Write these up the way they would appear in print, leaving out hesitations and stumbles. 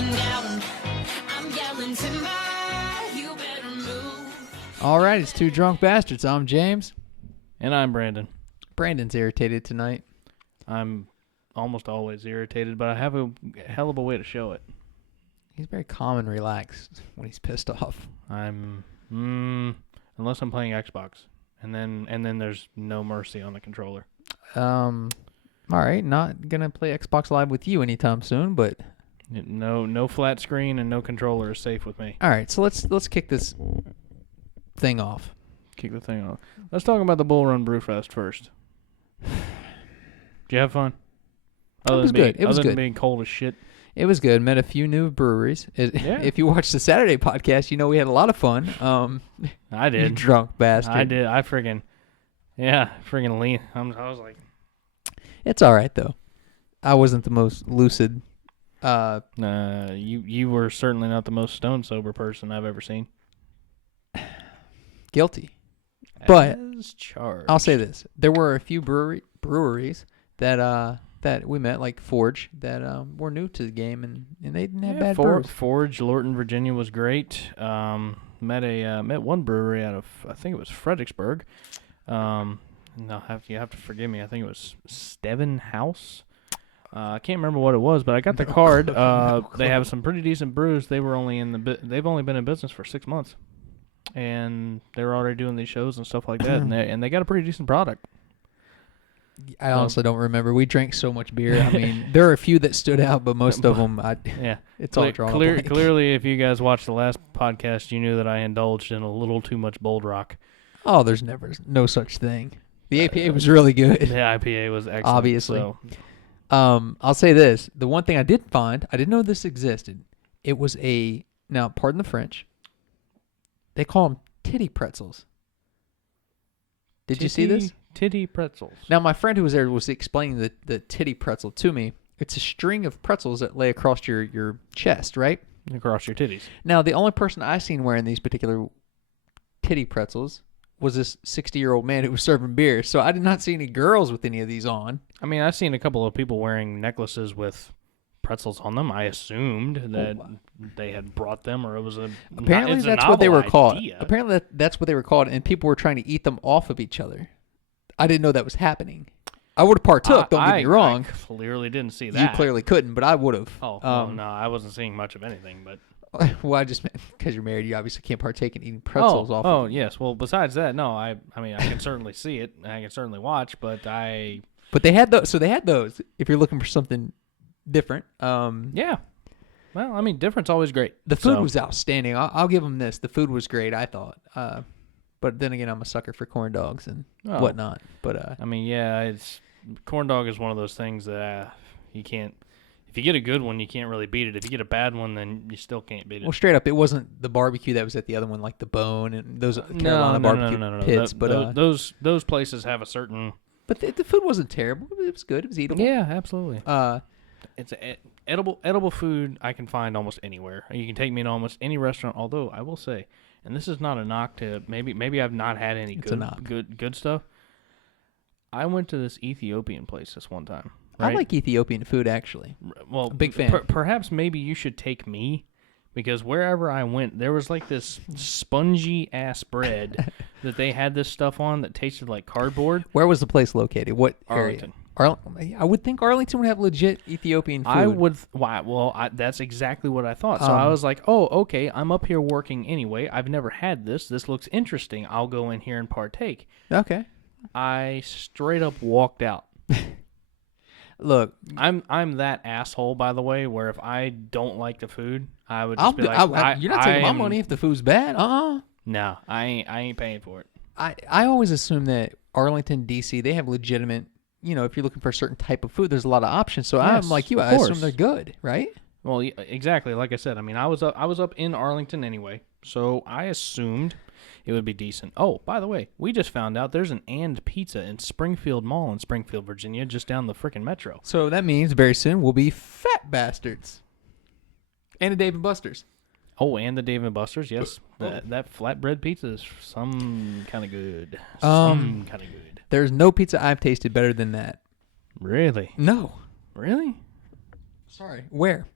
going down. I'm yelling timber, you better move. All right, it's Two Drunk Bastards. I'm James. And I'm Brandon. Brandon's irritated tonight. I'm almost always irritated, but I have a hell of a way to show it. He's very calm and relaxed when he's pissed off. I'm unless I'm playing Xbox, and then there's no mercy on the controller. All right, not gonna play Xbox Live with you anytime soon, but No flat screen and no controller is safe with me. all right. So let's kick this thing off. Kick the thing off. Let's talk about the Bull Run Brewfest first. Did you have fun? It was good. It was other good. than being cold as shit. It was good. Met a few new breweries. Yeah. If you watched the Saturday podcast, you know we had a lot of fun. I You did. drunk bastard. I did. I friggin' lean. I was like, It's all right though. I wasn't the most lucid. you were certainly not the most stone sober person I've ever seen. Guilty. But As charged. I'll say this: there were a few breweries that we met, like Forge, that were new to the game, and they didn't have bad brews. Forge, Lorton, Virginia was great. Met one brewery out of, I think it was Fredericksburg. No, you have to forgive me. I think it was Steven House. I can't remember what it was, but I got the card. They have some pretty decent brews. They've only been in business for 6 months, and they're already doing these shows and stuff like that. and they got a pretty decent product. I honestly don't remember. We drank so much beer. I mean, there are a few that stood out, but most of them, it's all drawn blank. Clearly, if you guys watched the last podcast, you knew that I indulged in a little too much Bold Rock. Oh, there's no such thing. The APA was really good. The IPA was excellent. Obviously. So. I'll say this. The one thing I did find, I didn't know this existed. It was now, pardon the French, they call them titty pretzels. Did you see this? Titty pretzels. Now, my friend who was there was explaining the titty pretzel to me. It's a string of pretzels that lay across your chest, right? Across your titties. Now, the only person I seen wearing these particular titty pretzels was this 60-year-old man who was serving beer. So I did not see any girls with any of these on. I mean, I've seen a couple of people wearing necklaces with pretzels on them. I assumed that they had brought them, or it was Apparently, that's what they were called. Apparently, that's what they were called, and people were trying to eat them off of each other. I didn't know that was happening. I would have partook, don't get me wrong. I clearly didn't see that. You clearly couldn't, but I would have. No, I wasn't seeing much of anything, but... Well, I just meant because you're married, you obviously can't partake in eating pretzels off. Oh, yes. Well, besides that, no, I mean, I can certainly see it, and I can certainly watch, but But they had those, so they had those, if you're looking for something different. Yeah. Well, I mean, different's always great. The food was outstanding. I'll give them this. The food was great, I thought. But then again, I'm a sucker for corn dogs and whatnot. But I mean, yeah, corn dog is one of those things that you can't. If you get a good one, you can't really beat it. If you get a bad one, then you still can't beat it. Well, straight up, it wasn't the barbecue that was at the other one, like the Bone and those Carolina barbecue pits. But those places have a certain. But the food wasn't terrible. It was good. It was eatable. Yeah, absolutely. It's edible food I can find almost anywhere. You can take me to almost any restaurant. Although I will say, and this is not a knock to maybe I've not had any good stuff. I went to this Ethiopian place this one time. Right? I like Ethiopian food, actually. Well, big fan. Perhaps maybe you should take me, because wherever I went, there was like this spongy ass bread that they had this stuff on that tasted like cardboard. Where was the place located? What Arlington. area? I would think Arlington would have legit Ethiopian food. That's exactly what I thought. So I was like, oh, okay, I'm up here working anyway. I've never had this. This looks interesting. I'll go in here and partake. Okay. I straight up walked out. Look, I'm that asshole, by the way, where if I don't like the food, I would just be like, you're not taking my money if the food's bad. No, I ain't paying for it. I always assume that Arlington, D.C., they have legitimate, if you're looking for a certain type of food, there's a lot of options. So I'm like you. I assume they're good, right? Well, exactly. Like I said, I mean, I was up in Arlington anyway, so I assumed it would be decent. Oh, by the way, we just found out there's an And Pizza in Springfield Mall in Springfield, Virginia, just down the frickin' metro. So that means very soon we'll be fat bastards. And a Dave & Buster's. Oh, and the Dave & Buster's, yes. That flatbread pizza is some kind of good. Some kind of good. There's no pizza I've tasted better than that. Really? No. Really? Sorry. Where?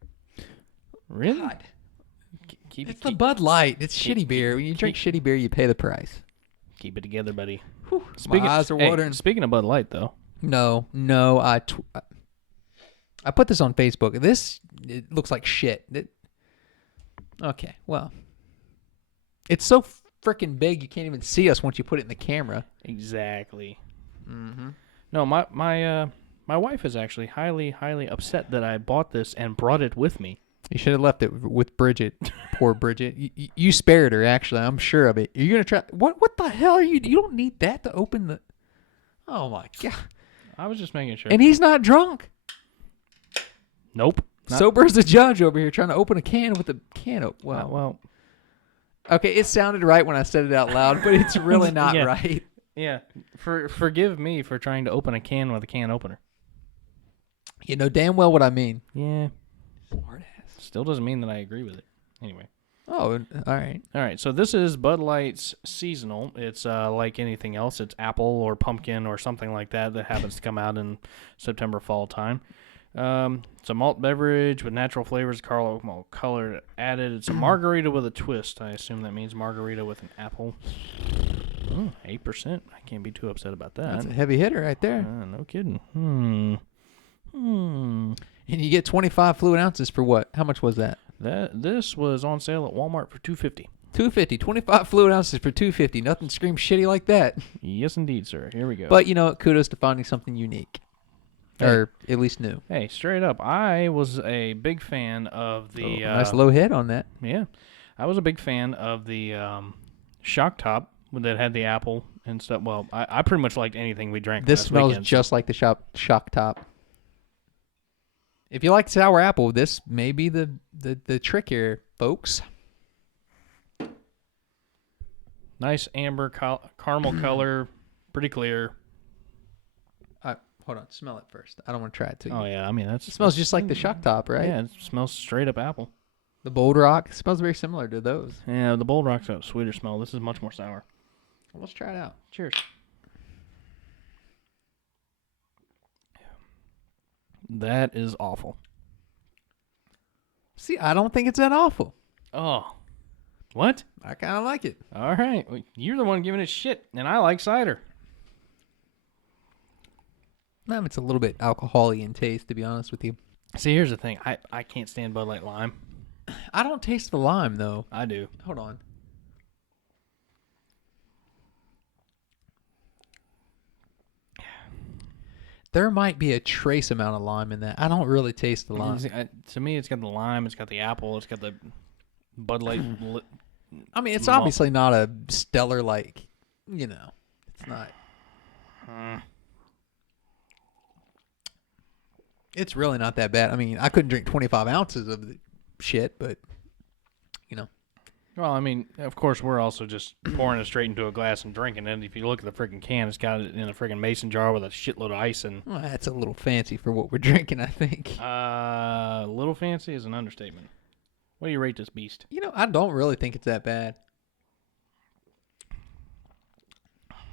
Really? God. Keep It's the Bud Light. It's shitty beer. When you drink shitty beer, you pay the price. Keep it together, buddy. Whew, my eyes are watering. Speaking of Bud Light, though. No. I put this on Facebook. It looks like shit. Okay, well. It's so freaking big you can't even see us once you put it in the camera. Exactly. Mm-hmm. No, my wife is actually highly upset that I bought this and brought it with me. You should have left it with Bridget. Poor Bridget. You spared her, actually. I'm sure of it. Are you going to try? What the hell are you? You don't need that to open the. Oh, my God. I was just making sure. And he's not drunk. Nope. Sober as a judge over here trying to open a can with a can opener. Wow. Well. Okay, it sounded right when I said it out loud, but it's really not right. Yeah. Forgive me for trying to open a can with a can opener. You know damn well what I mean. Yeah. Smart ass. Still doesn't mean that I agree with it. Anyway. Oh, all right. All right. So this is Bud Light's seasonal. It's like anything else. It's apple or pumpkin or something like that happens to come out in September, fall time. It's a malt beverage with natural flavors, caramel color added. It's a margarita with a twist. I assume that means margarita with an apple. 8%. I can't be too upset about that. That's a heavy hitter right there. No kidding. And you get 25 fluid ounces for what? How much was that? This was on sale at Walmart for $2.50. $2.50. 25 fluid ounces for $2.50. Nothing screams shitty like that. Yes, indeed, sir. Here we go. But, kudos to finding something unique. Hey. Or at least new. Hey, straight up, I was a big fan of the... nice low head on that. Yeah. I was a big fan of the shock top that had the apple and stuff. Well, I pretty much liked anything we drank This last smells weekend. just like the shock top. If you like sour apple, this may be the trick here, folks. Nice amber caramel color, pretty clear. Hold on, smell it first. I don't want to try it too. Oh yeah, I mean it smells just like the shock top, right? Yeah, it smells straight up apple. The Bold Rock smells very similar to those. Yeah, the Bold Rock's got a sweeter smell. This is much more sour. Well, let's try it out. Cheers. That is awful. See, I don't think it's that awful. Oh. What? I kind of like it. All right. Well, you're the one giving it shit, and I like cider. It's a little bit alcohol-y in taste, to be honest with you. See, here's the thing. I can't stand Bud Light Lime. I don't taste the lime, though. I do. Hold on. There might be a trace amount of lime in that. I don't really taste the lime. To me, it's got the lime, it's got the apple, it's got the Bud Light. I mean, it's obviously not a stellar, it's not. It's really not that bad. I mean, I couldn't drink 25 ounces of the shit, but, Well, I mean, of course, we're also just pouring it straight into a glass and drinking it. If you look at the freaking can, it's got it in a freaking mason jar with a shitload of ice and... Well, that's a little fancy for what we're drinking, I think. Little fancy is an understatement. What do you rate this beast? I don't really think it's that bad.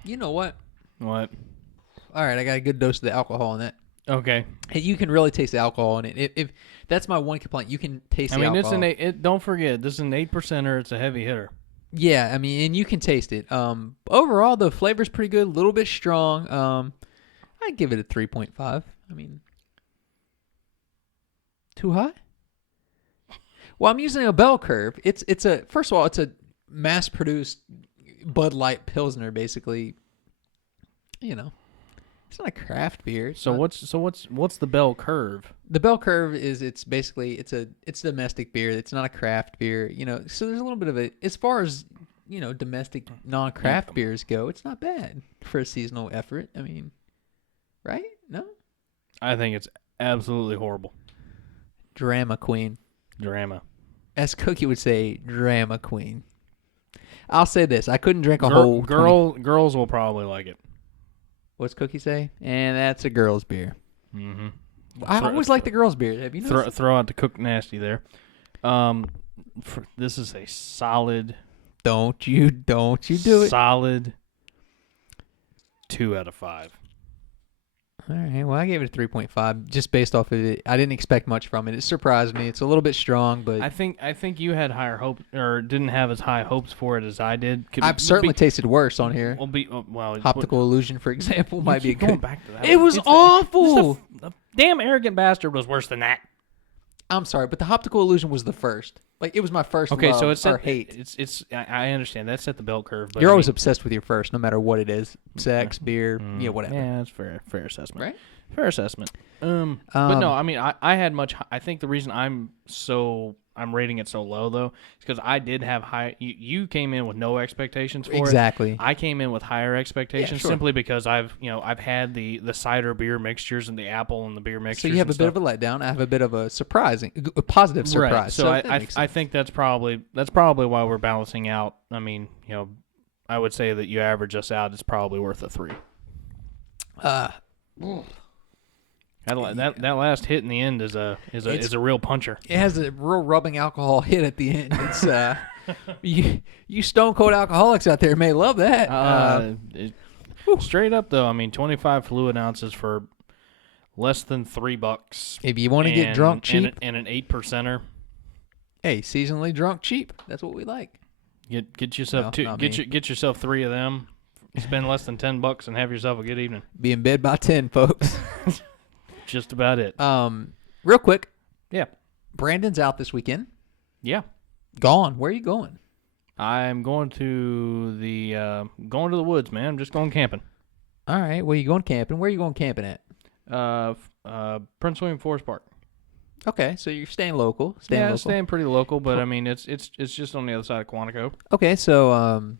You know what? What? All right, I got a good dose of the alcohol in that. Okay. Hey, you can really taste the alcohol in it. If that's my one complaint, you can taste the alcohol. Don't forget, this is an 8%er. It's a heavy hitter. Yeah, I mean, and you can taste it. Overall, the flavor's pretty good, a little bit strong. I'd give it a 3.5. I mean, too high? Well, I'm using a bell curve. First of all, it's a mass-produced Bud Light Pilsner, basically. It's not a craft beer. What's the bell curve? The bell curve is it's domestic beer. It's not a craft beer. So there's a little bit of it as far as domestic non-craft beers go. It's not bad for a seasonal effort. I mean, right? No. I think it's absolutely horrible. Drama queen. Drama. As Cookie would say, drama queen. I'll say this: I couldn't drink a whole. Girls will probably like it. What's Cookie say? And that's a girl's beer. Mm-hmm. I always like the girl's beer. Have you noticed? Throw out the Cook Nasty there. This is a solid. Don't you do it. Solid 2 out of 5. All right. Well, I gave it a 3.5 just based off of it. I didn't expect much from it. It surprised me. It's a little bit strong, but I think you had higher hopes, or didn't have as high hopes for it as I did. I've certainly tasted worse on here. Well, Optical illusion, for example, might be a going good. back to that. It was awful. The damn arrogant bastard was worse than that. I'm sorry, but the optical illusion was the first. Like, it was my first Okay, love so it's or hate. I understand that's at the belt curve. But You're always obsessed with your first, no matter what it is. Sex, beer, whatever. Yeah, that's fair assessment. Right? Fair assessment. But no, I mean, I had much. I think the reason I'm rating it so low though is because I did have high. You came in with no expectations for it. Exactly. I came in with higher expectations sure. simply because I've had the cider beer mixtures and the apple and the beer mixtures. So you have a and bit stuff. of a letdown. I have a bit of a positive surprise. Right. So I think that's probably why we're balancing out. I mean, I would say that you average us out. It's probably worth a 3. That last hit in the end is a real puncher. It has a real rubbing alcohol hit at the end. It's you stone cold alcoholics out there may love that. Straight up though, I mean, 25 fluid ounces for less than $3. If you want to get drunk cheap, and an 8%er. Hey, seasonally drunk cheap. That's what we like. Get yourself get yourself 3 of them. Spend less than $10 and have yourself a good evening. Be in bed by 10, folks. Just about it. Real quick. Yeah. Brandon's out this weekend. Yeah. Gone. Where are you going? I'm going to the woods, man. I'm just going camping. All right. Well, you going camping? Where are you going camping at? Prince William Forest Park. Okay, so you're staying local. Staying pretty local, but I mean it's just on the other side of Quantico. Okay, so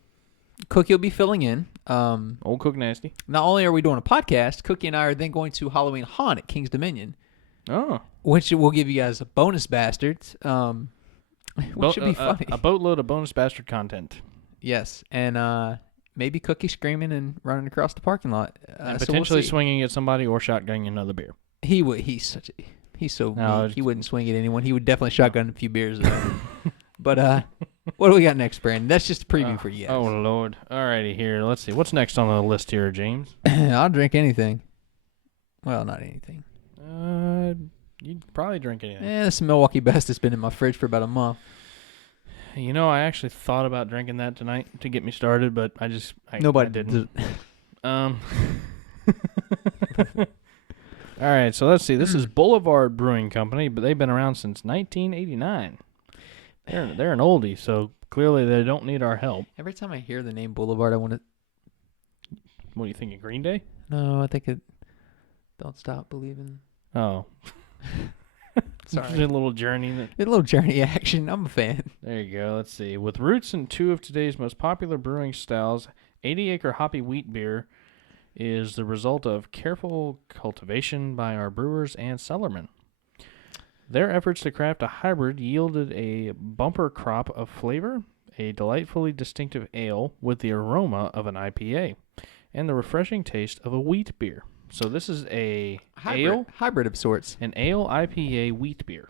Cookie will be filling in. Old Cook Nasty. Not only are we doing a podcast, Cookie and I are then going to Halloween Haunt at King's Dominion. Oh. Which will give you guys a bonus bastards. Which should be funny. A boatload of bonus bastard content. Yes, and maybe Cookie screaming and running across the parking lot. And potentially swinging at somebody or shotgunning another beer. He would. He's so meek. He wouldn't swing at anyone. He would definitely shotgun a few beers. But what do we got next, Brandon? That's just a preview for you guys. Oh, Lord. Alrighty, here. Let's see. What's next on the list here, James? I'll drink anything. Well, not anything. You'd probably drink anything. Yeah, this Milwaukee Best has been in my fridge for about a month. I actually thought about drinking that tonight to get me started, but I didn't. All right, so let's see. This is Boulevard Brewing Company, but they've been around since 1989. They're an oldie, so clearly they don't need our help. Every time I hear the name Boulevard, I want to... What do you think of Green Day? No, I think it... Don't Stop Believing. Oh. Sorry. A little journey. A little journey action. I'm a fan. There you go. Let's see. With roots in 2 of today's most popular brewing styles, 80-acre hoppy wheat beer is the result of careful cultivation by our brewers and cellarmen. Their efforts to craft a hybrid yielded a bumper crop of flavor, a delightfully distinctive ale with the aroma of an IPA, and the refreshing taste of a wheat beer. So this is a hybrid of sorts. An ale IPA wheat beer.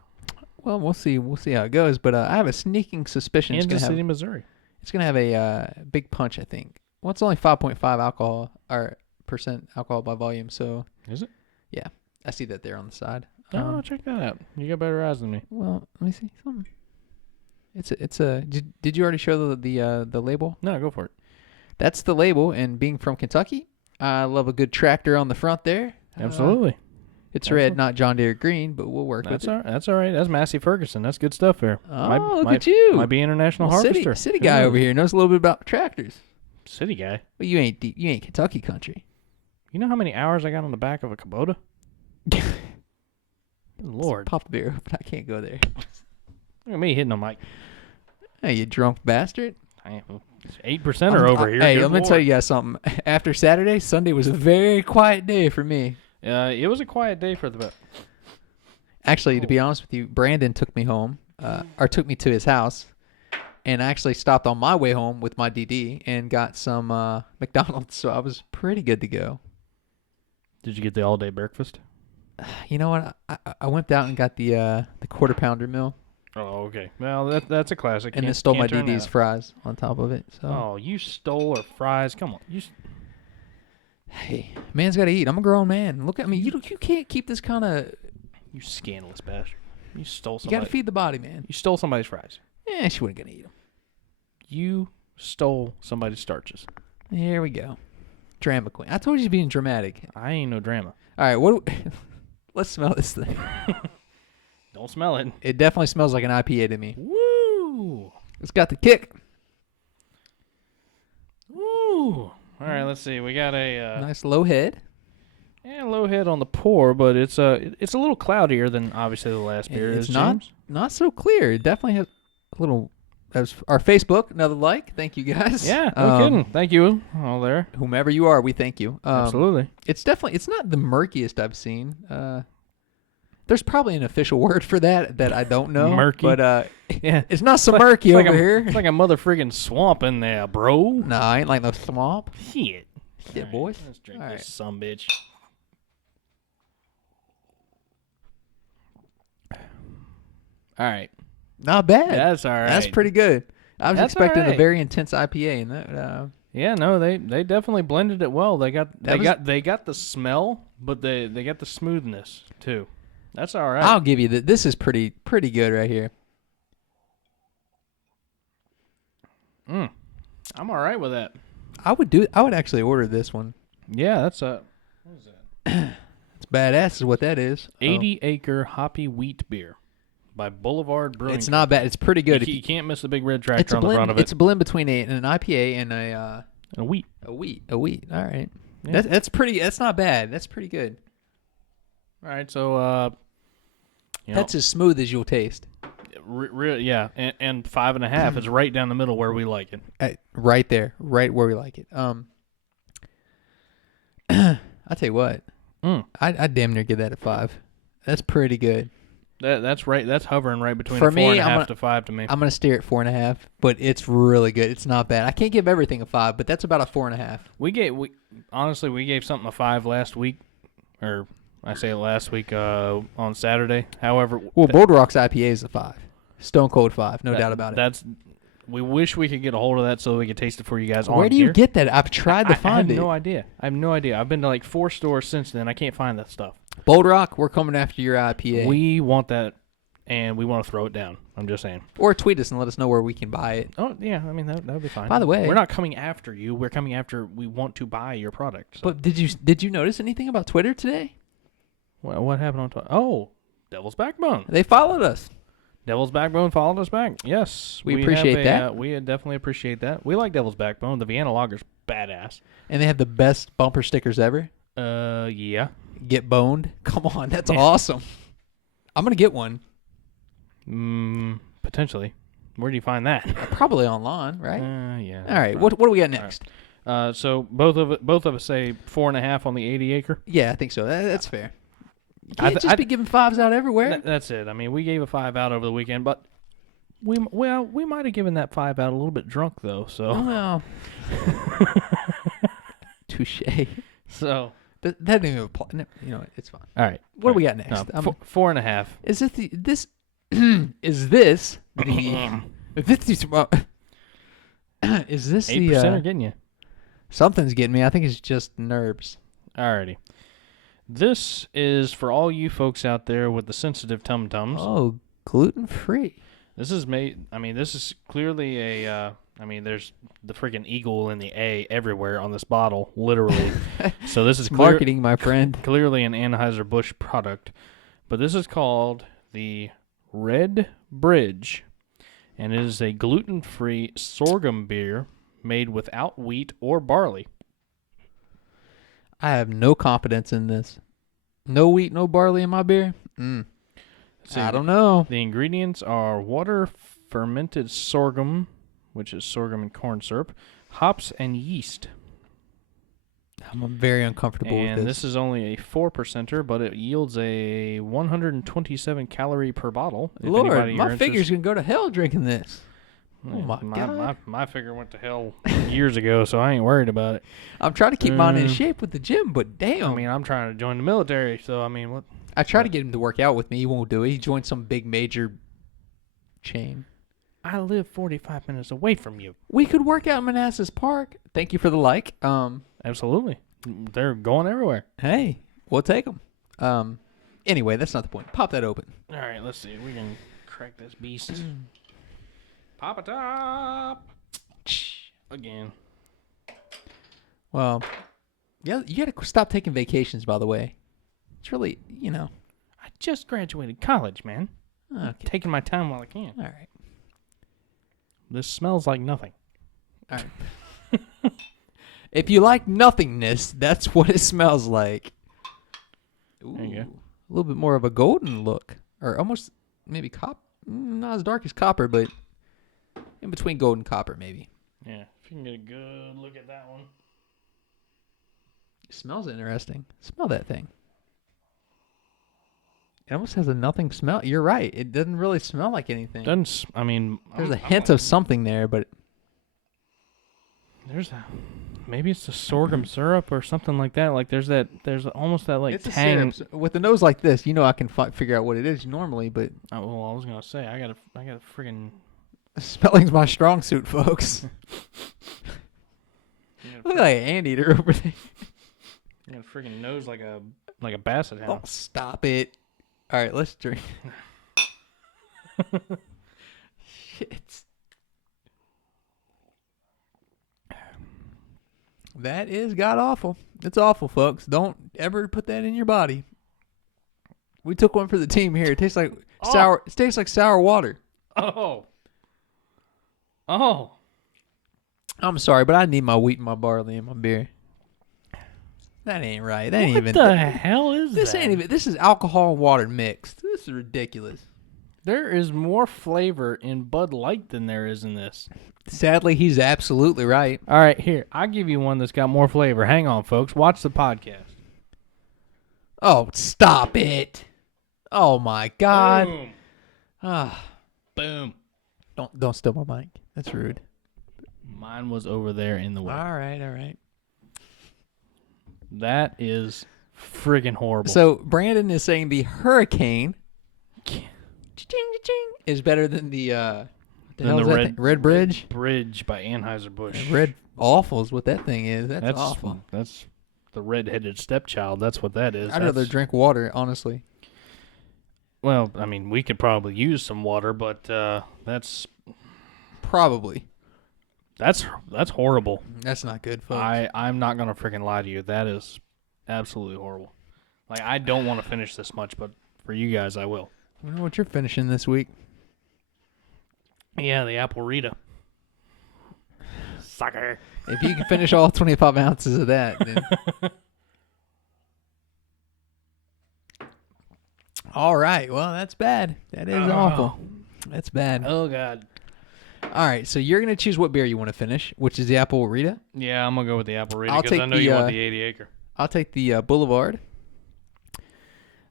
Well, we'll see. We'll see how it goes. But I have a sneaking suspicion it's going to have Missouri. It's going to have a big punch, I think. Well, it's only 5.5 alcohol or percent alcohol by volume. So is it? Yeah, I see that there on the side. Oh, check that out. You got better eyes than me. Well, let me see something. It's a. Did you already show the label? No, go for it. That's the label, and being from Kentucky, I love a good tractor on the front there. Absolutely. It's red, not John Deere green, but we'll work with it. That's all right. That's Massey Ferguson. That's good stuff there. Oh, look at you. Might be international harvester. City guy over here knows a little bit about tractors. City guy? Well, you ain't Kentucky country. You know how many hours I got on the back of a Kubota? Lord. Pop the beer, but I can't go there. Look at me hitting the mic. Hey, you drunk bastard. 8% are over here. Hey, let me tell you guys something. After Saturday, Sunday was a very quiet day for me. It was a quiet day for the... Actually, to be honest with you, Brandon took me home, or took me to his house, and I actually stopped on my way home with my DD and got some McDonald's, so I was pretty good to go. Did you get the all-day breakfast? You know what? I went out and got the quarter pounder meal. Oh, okay. Well, that's a classic. And then stole my DD's fries on top of it. So. Oh, you stole our fries? Come on. Hey, man's got to eat. I'm a grown man. Look at me. You can't keep this kind of. You scandalous bastard. You stole You got somebody. to feed the body, man. You stole somebody's fries. Yeah, she wasn't gonna eat them. You stole somebody's starches. Here we go. Drama queen. I told you being dramatic. I ain't no drama. All right, what? Let's smell this thing. Don't smell it. It definitely smells like an IPA to me. Woo! It's got the kick. Woo! All right, let's see. We got a Nice low head. low head on the pour, but it's a little cloudier than obviously the last beer It's is. not James. not so clear. It definitely has a little. That's our Facebook. Another like. Thank you guys. Yeah, no kidding. Thank you all there. Whomever you are, we thank you. Absolutely. It's definitely. It's not the murkiest I've seen. There's probably an official word for that I don't know. Murky? But Yeah. it's not so murky over like here. It's like a mother friggin' swamp in there, bro. No, I ain't like no swamp. Shit. Shit, All right, boys. Let's drink All this sumbitch. All right. Not bad. That's all right. That's pretty good. I was That's expecting all a right. very intense IPA, and that. Yeah, no, they definitely blended it well. They got That they got the smell, but they got the smoothness too. That's all right. I'll give you that. This is pretty good right here. I'm all right with that. I would actually order this one. Yeah, that's a what is that? It's badass, is what that is. 80-acre hoppy wheat beer by Boulevard Brewing. It's not bad. It's pretty good. You can't miss the big red It's tractor a on the blend. front of it. It's a blend between an IPA and a wheat. wheat. All right. Yeah. That's pretty. That's not bad. That's pretty good. All right, so That's as smooth as you'll taste. yeah, and 5.5 is right down the middle where we like it. Right there, right where we like it. I tell you what, I damn near give that a 5. That's pretty good. That's right. That's hovering right between For a 4.5 me, I'm to 5 to me. I'm gonna steer at 4.5, but it's really good. It's not bad. I can't give everything a 5, but that's about a 4.5. We gave something a 5 last week, or I say last week on Saturday. However, Well, Boulder Rock's IPA is a 5, Stone Cold 5, no doubt about it. We wish we could get a hold of that so we could taste it for you guys. Where do you get that? I've tried to I find have it. no idea. I have no idea. I've been to like 4 stores since then. I can't find that stuff. Boulder Rock, we're coming after your IPA. We want that, and we want to throw it down. I'm just saying. Or tweet us and let us know where we can buy it. Oh yeah, I mean that would be fine. By the way, we're not coming after you. We're coming after. We want to buy your product. So. But did you notice anything about Twitter today? What happened on Twitter? Oh, Devil's Backbone. They followed us. Devil's Backbone followed us back. Yes, We appreciate that. We definitely appreciate that. We like Devil's Backbone. The Vienna Lager's badass. And they have the best bumper stickers ever. Yeah. Get boned. Come on, that's awesome. I'm gonna get one. Potentially. Where do you find that? Probably online, right? Yeah. All right. What do we got next? So both of us say 4.5 on the 80-acre. Yeah, I think so. That's fair. You I can't just be giving 5s out everywhere. That's it. I mean, we gave a 5 out over the weekend, but we might have given that 5 out a little bit drunk though. So Well, touche. so That didn't even apply. No, you know, it's fine. all right. What do we got next? No, 4.5. Is this this? Is this the? Is this 8% are the? getting you. Something's getting me. I think it's just nerves. Alrighty. This is for all you folks out there with the sensitive tum-tums. Oh, gluten-free. This is made. I mean, this is clearly a. I mean, there's the freaking eagle and the A everywhere on this bottle, literally. So this is Marketing, my friend. clearly an Anheuser-Busch product, but this is called the RedBridge, and it is a gluten-free sorghum beer made without wheat or barley. I have no confidence in this. No wheat, no barley in my beer? I don't know. The ingredients are water, fermented sorghum, which is sorghum and corn syrup, hops, and yeast. I'm very uncomfortable with And this. this is only a 4%er, but it yields a 127 calorie per bottle. If Lord, anybody my you're figure's interested- going to go to hell drinking this. Oh, my God. My figure went to hell years ago, so I ain't worried about it. I'm trying to keep mine in shape with the gym, but damn. I mean, I'm trying to join the military, so I mean, what? I try to get him to work out with me. He won't do it. He joined some big major chain. I live 45 minutes away from you. We could work out in Manassas Park. Thank you for the like. Absolutely. They're going everywhere. Hey, we'll take them. Anyway, that's not the point. Pop that open. All right, let's see. We can crack this beast. Pop a top. Again. Well, yeah, you got to stop taking vacations, by the way. It's really, I just graduated college, man. Okay. Taking my time while I can. All right. This smells like nothing. All right. If you like nothingness, that's what it smells like. Ooh, There you go. A little bit more of a golden look. Or almost maybe copper. Not as dark as copper, but in between gold and copper, maybe. Yeah, if you can get a good look at that one. It smells interesting. Smell that thing. It almost has a nothing smell. You're right. It doesn't really smell like anything. There's a hint of something there, but maybe it's the sorghum syrup or something like that. Like there's almost that like it's tang. a syrup. With a nose like this, I can figure out what it is normally, but Well, I was gonna say I gotta friggin' spelling's my strong suit, folks. Look like an anteater over there. You got a friggin' nose like a basset hound. Oh, stop it. All right, let's drink. Shit. That is god awful. It's awful, folks. Don't ever put that in your body. We took one for the team here. It tastes like sour. It tastes like sour water. Oh. I'm sorry, but I need my wheat and my barley in my beer. That ain't right. That ain't even. What the hell is This that? ain't even. This is alcohol and water mixed. This is ridiculous. There is more flavor in Bud Light than there is in this. Sadly, he's absolutely right. All right, here. I'll give you one that's got more flavor. Hang on, folks. Watch the podcast. Oh, stop it. Oh my God. Boom. Ah, Boom. don't steal my mic. That's rude. Mine was over there in the way. All right. That is friggin' horrible. So Brandon is saying the hurricane is better than the RedBridge. Bridge by Anheuser-Busch. Red awful is what that thing is. That's awful. That's the redheaded stepchild. That's what that is. I'd rather drink water, honestly. Well, I mean, we could probably use some water, but that's Probably. that's horrible. That's not good, folks. I'm not gonna freaking lie to you. That is absolutely horrible. Like I don't want to finish this much, but for you guys, I will. I wonder what you're finishing this week. Yeah, the Apple-Rita. Sucker. If you can finish all 25 ounces of that, then. All right. Well, that's bad. That is awful. That's bad. Oh God. All right. So you're going to choose what beer you want to finish, which is the Apple-Rita. Yeah, I'm gonna go with the Apple-Rita I'll because take I know the, you want the 80 acre. I'll take the Boulevard.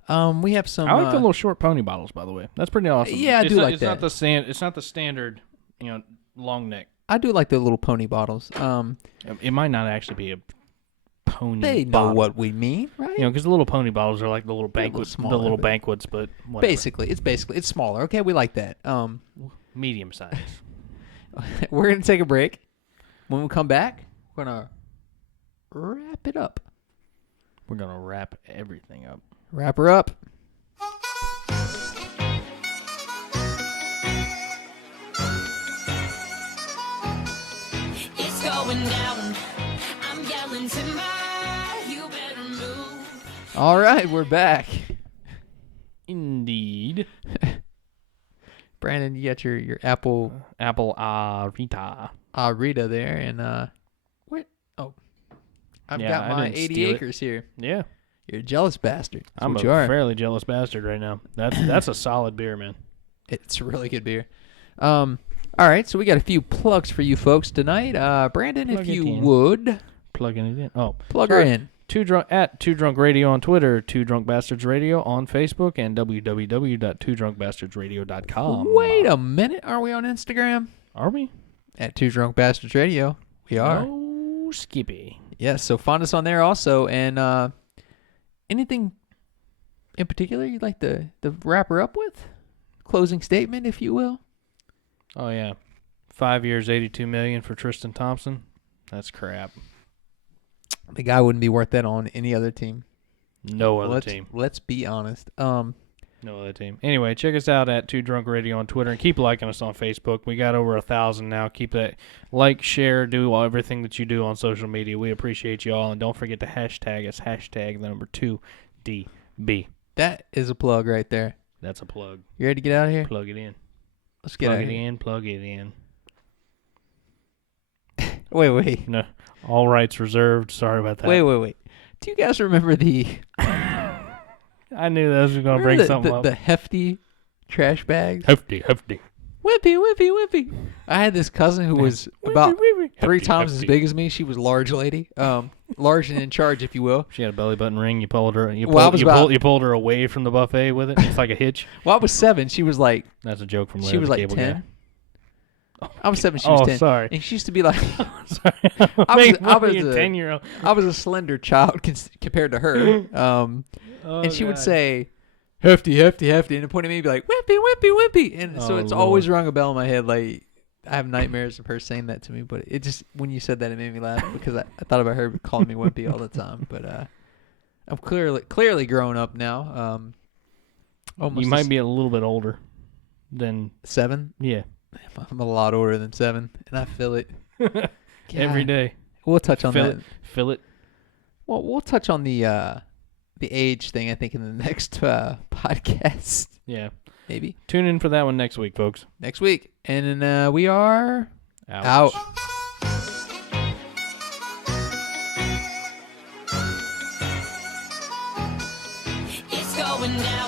We have some. I like the little short pony bottles, by the way. That's pretty awesome. Yeah, I do like it's that. It's not the standard, long neck. I do like the little pony bottles. It might not actually be a pony. They know bottle. what we mean, right? Because the little pony bottles are like the little banquets, smaller, the little but- banquets, but whatever. It's smaller. Okay, we like that. Medium size. We're gonna take a break. When we come back, we're gonna wrap it up. We're gonna wrap everything up. Wrap her up. It's going down. I'm yelling timber. You better move. All right, we're back. Indeed. Brandon, you got your Apple-Ahhh-Rita. Rita there, and what? Oh, I've Yeah, got I my didn't 80 steal it. acres here. Yeah. You're a jealous bastard. That's I'm what a you are. fairly jealous bastard right now. That's a solid beer, man. It's a really good beer. All right, so we got a few plugs for you folks tonight. Brandon, Plug if it you in. would Plugging it in. Oh, plug her sorry. in. Two Drunk Radio on Twitter, Two Drunk Bastards Radio on Facebook, and www.twodrunkbastardsradio.com. Wait a minute, are we on Instagram? Are we? At Two Drunk Bastards Radio. We are. Oh, Skippy. Yes, so find us on there also. And anything in particular you'd like to wrap her up with? Closing statement, if you will. Oh, yeah. 5 years, $82 million for Tristan Thompson. That's crap. The guy wouldn't be worth that on any other team. No other team. Let's be honest. No other team. Anyway, check us out at 2 Drunk Radio on Twitter and keep liking us on Facebook. We got over 1,000 now. Keep that. Like, share, do everything that you do on social media. We appreciate you all. And don't forget to hashtag us. Hashtag the number 2DB. That is a plug right there. That's a plug. You ready to get out of here? Plug it in. Let's get out Plug of it here. in. Plug it in. Wait. No, all rights reserved. Sorry about that. Wait. Do you guys remember the... I knew that was going to bring something up. The hefty trash bags? Hefty. Whippy. I had this cousin who was about three times as big as me. She was a large lady. Large and in charge, if you will. She had a belly button ring. You pulled her. You pulled her away from the buffet with it. It's like a hitch. Well, I was 7. She was like... That's a joke from Larry She was the like Cable 10. Guy. I was 7. She was 10. Sorry. And she used to be like... Sorry. I was a a 10-year-old. I was a slender child compared to her. And she would say, hefty, and it pointed at me and be like, whippy. And so it's always rung a bell in my head. Like, I have nightmares of her saying that to me. But it just, when you said that, it made me laugh because I thought about her calling me wimpy all the time. But I'm clearly grown up now. You might be a little bit older than 7. Yeah. I'm a lot older than 7, and I feel it every day. We'll touch on that. Feel it. Well, we'll touch on the age thing, I think, in the next podcast. Yeah. Maybe. Tune in for that one next week, folks. Next week. And then we are out. It's going down.